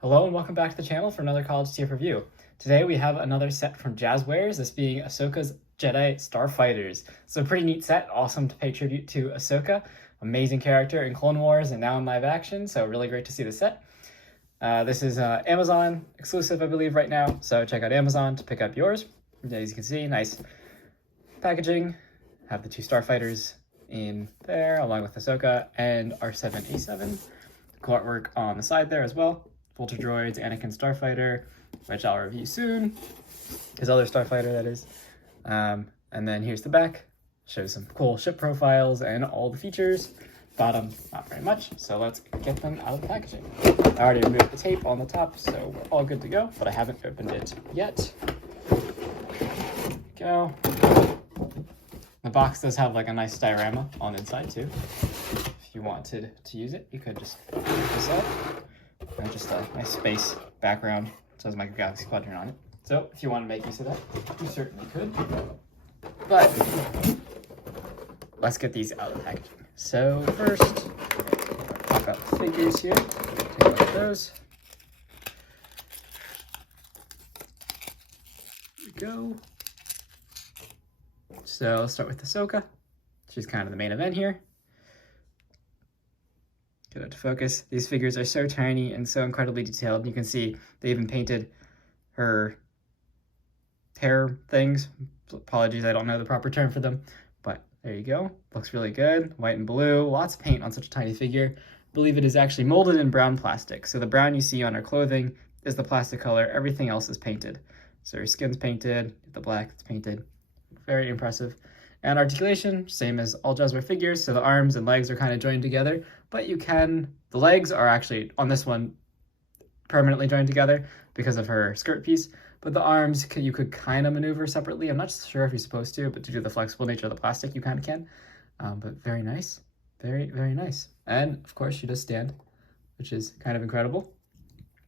Hello and welcome back to the channel for another College TF review. Today we have another set from Jazwares, this being Ahsoka's Jedi Starfighters. It's a pretty neat set, awesome to pay tribute to Ahsoka. Amazing character in Clone Wars and now in live action, so really great to see the set. This is Amazon exclusive, I believe, right now, so check out Amazon to pick up yours. As you can see, nice packaging. Have the two Starfighters in there, along with Ahsoka and R7A7. Cool artwork on the side there as well. Vulture Droids, Anakin Starfighter, which I'll review soon. His other Starfighter, that is. And then here's the back. Shows some cool ship profiles and all the features. Bottom, not very much, so let's get them out of the packaging. I already removed the tape on the top, so we're all good to go, but I haven't opened it yet. There we go. The box does have like a nice diorama on the inside too. If you wanted to use it, you could just put this up. And just a nice space background. It says Micro Galaxy Squadron on it. So if you want to make use of that, you certainly could. But let's get these out of the packaging. So first, pop out the figures here. Take a look at those. There we go. So let's start with Ahsoka. She's kind of the main event here. Get it to focus. These figures are so tiny and so incredibly detailed. You can see they even painted her hair things. Apologies, I don't know the proper term for them, but there you go. Looks really good. White and blue, lots of paint on such a tiny figure. I believe it is actually molded in brown plastic. So the brown you see on her clothing is the plastic color. Everything else is painted. So her skin's painted, the black is painted. Very impressive. And articulation, same as all Jazwares figures, so the arms and legs are kind of joined together, but the legs are actually, on this one, permanently joined together because of her skirt piece, but the arms you could kind of maneuver separately. I'm not sure if you're supposed to, but due to the flexible nature of the plastic, you kind of can. But very nice. Very, very nice. And, of course, she does stand, which is kind of incredible.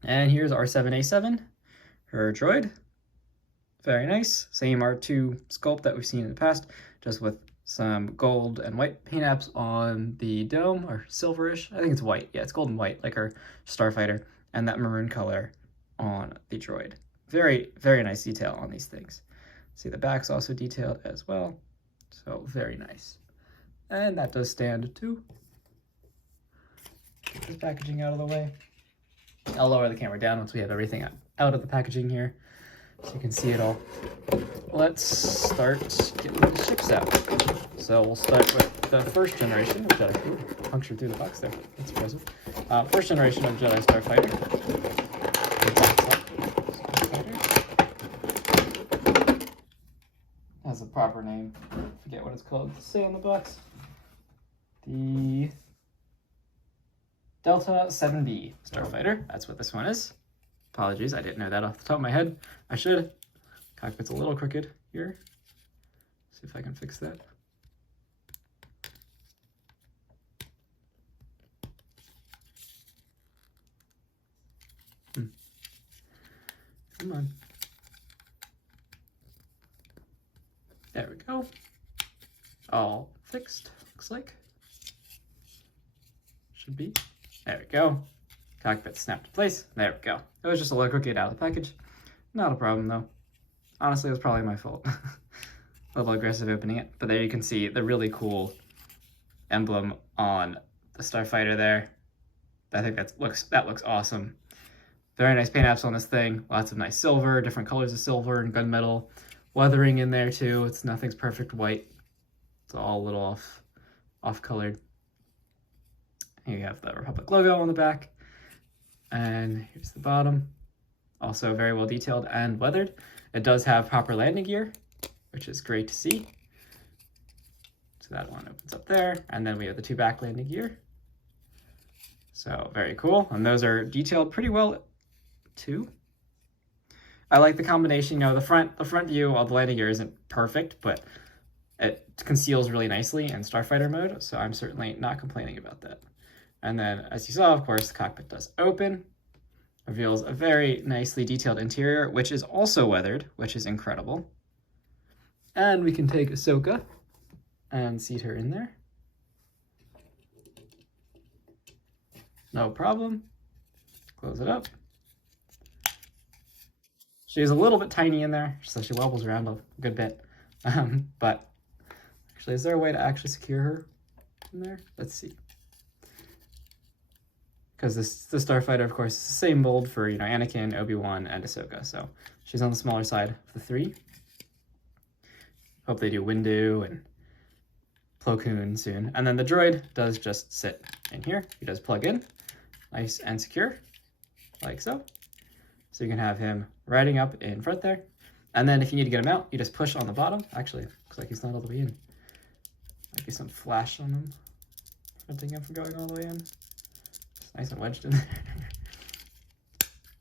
And here's R7A7, her droid. Very nice. Same R2 sculpt that we've seen in the past, just with some gold and white paint apps on the dome, or silverish. I think it's white. Yeah, it's gold and white, like our Starfighter, and that maroon color on the droid. Very, very nice detail on these things. See, the back's also detailed as well, so very nice. And that does stand too. Get this packaging out of the way. I'll lower the camera down once we have everything out of the packaging here, so you can see it all. Let's start getting the ships out. So we'll start with the first generation of Jedi. Ooh, punctured through the box there. That's impressive. First generation of Jedi Starfighter. Has a proper name. I forget what it's called. Does it say on the box? The Delta 7B Starfighter. That's what this one is. Apologies, I didn't know that off the top of my head. I should. Cockpit's a little crooked here. See if I can fix that. Come on. There we go. All fixed, looks like. Should be. There we go. Cockpit snapped in place. There we go. It was just a little crooked out of the package. Not a problem though. Honestly, it was probably my fault. A little aggressive opening it. But there you can see the really cool emblem on the Starfighter there. I think that looks awesome. Very nice paint apps on this thing. Lots of nice silver, different colors of silver and gunmetal. Weathering in there too. Nothing's perfect white. It's all a little off colored. Here you have the Republic logo on the back. And here's the bottom. Also very well detailed and weathered. It does have proper landing gear, which is great to see. So that one opens up there. And then we have the two back landing gear. So very cool. And those are detailed pretty well too. I like the combination, the front view of the landing gear isn't perfect, but it conceals really nicely in Starfighter mode, so I'm certainly not complaining about that. And then, as you saw, of course, the cockpit does open, reveals a very nicely detailed interior, which is also weathered, which is incredible. And we can take Ahsoka and seat her in there. No problem. Close it up. She's a little bit tiny in there, so she wobbles around a good bit. But actually, is there a way to actually secure her in there? Let's see. Because the Starfighter, of course, is the same mold for, you know, Anakin, Obi-Wan, and Ahsoka. So she's on the smaller side of the three. Hope they do Windu and Plo Koon soon. And then the droid does just sit in here. He does plug in, nice and secure, like so. So you can have him riding up in front there. And then if you need to get him out, you just push on the bottom. Actually, looks like he's not all the way in. Might be some flash on him, preventing him from going all the way in. It's nice and wedged in there.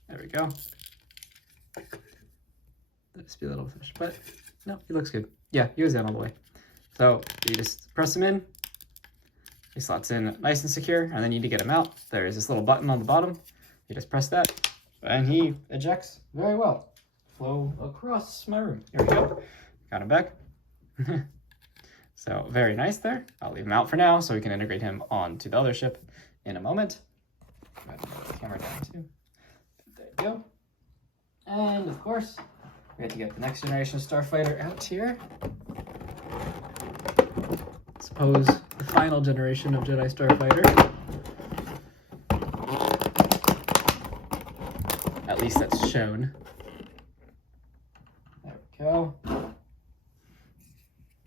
There we go. That'd just be a little fish, but no, he looks good. Yeah, he was in all the way. So you just press him in. He slots in nice and secure, and then you need to get him out. There's this little button on the bottom. You just press that, and he ejects very well. Flow across my room. Here we go. Got him back. So very nice there. I'll leave him out for now so we can integrate him onto the other ship in a moment. Go ahead and put the camera down too. There you go. And of course, we have to get the next generation Starfighter out here. Suppose the final generation of Jedi Starfighter. At least that's shown. There we go.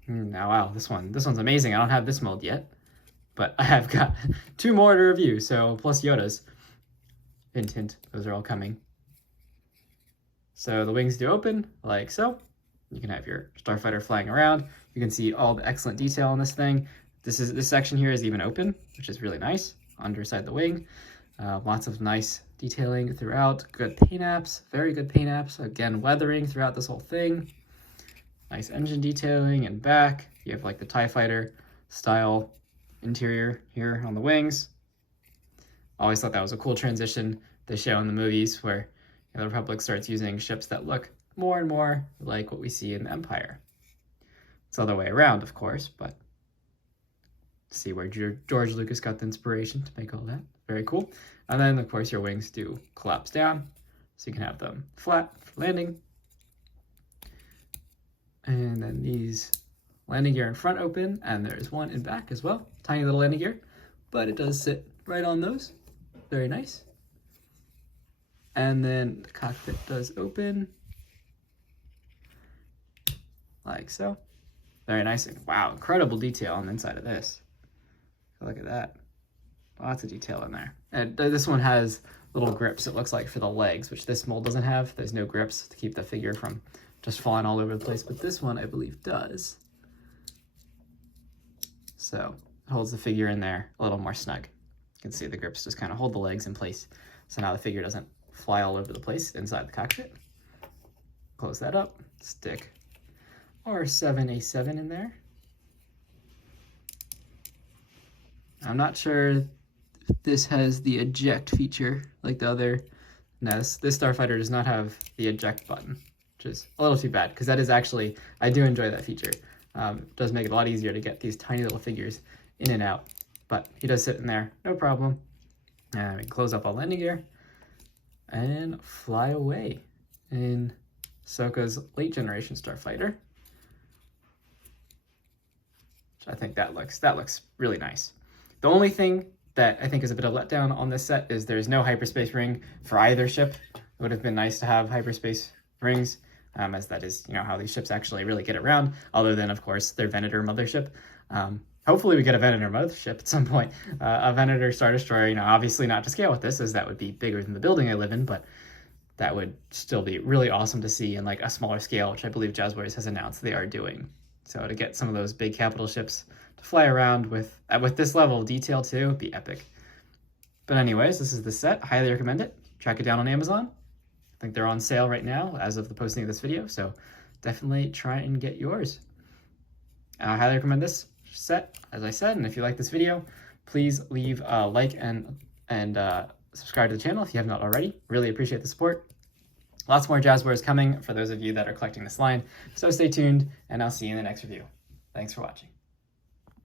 Now, wow, this one's amazing. I don't have this mold yet, but I have got 2 more to review, so plus Yoda's. Hint, hint, those are all coming. So the wings do open, like so. You can have your Starfighter flying around. You can see all the excellent detail on this thing. This section here is even open, which is really nice, underside the wing. Lots of nice detailing throughout. Good paint apps, very good paint apps. Again, weathering throughout this whole thing. Nice engine detailing and back. You have like the TIE Fighter style interior here on the wings. Always thought that was a cool transition they show in the movies where the Republic starts using ships that look more and more like what we see in the Empire. It's the other way around, of course, but see where George Lucas got the inspiration to make all that. Very cool. And then, of course, your wings do collapse down, so you can have them flat for landing. And then these landing gear in front open, and there's one in back as well. Tiny little landing gear, but it does sit right on those. Very nice. And then the cockpit does open, like so. Very nice. Wow, incredible detail on the inside of this. Look at that. Lots of detail in there. And this one has little grips, it looks like, for the legs, which this mold doesn't have. There's no grips to keep the figure from just falling all over the place, but this one, I believe, does. So it holds the figure in there a little more snug. You can see the grips just kind of hold the legs in place, so now the figure doesn't fly all over the place inside the cockpit. Close that up, stick our 7A7 in there. I'm not sure if this has the eject feature like the other. No, this Starfighter does not have the eject button, which is a little too bad, because that is actually, I do enjoy that feature. It does make it a lot easier to get these tiny little figures in and out, but he does sit in there, no problem. And we can close up all landing gear and fly away in Ahsoka's late generation Starfighter. I think that looks really nice. The only thing that I think is a bit of letdown on this set is there's no hyperspace ring for either ship. It would have been nice to have hyperspace rings, as that is, you know, how these ships actually really get around, other than, of course, their Venator mothership. Hopefully we get a Venator mothership at some point. A Venator Star Destroyer, you know, obviously not to scale with this, as that would be bigger than the building I live in, but that would still be really awesome to see in like a smaller scale, which I believe Jazwares has announced they are doing. So to get some of those big capital ships to fly around with this level of detail too would be epic. But anyways, this is the set. Highly recommend it. Track it down on Amazon. I think they're on sale right now as of the posting of this video, so definitely try and get yours. I highly recommend this set, as I said, and if you like this video, please leave a like and subscribe to the channel if you have not already. Really appreciate the support. Lots more Jazwares coming for those of you that are collecting this line, so stay tuned, and I'll see you in the next review. Thanks for watching.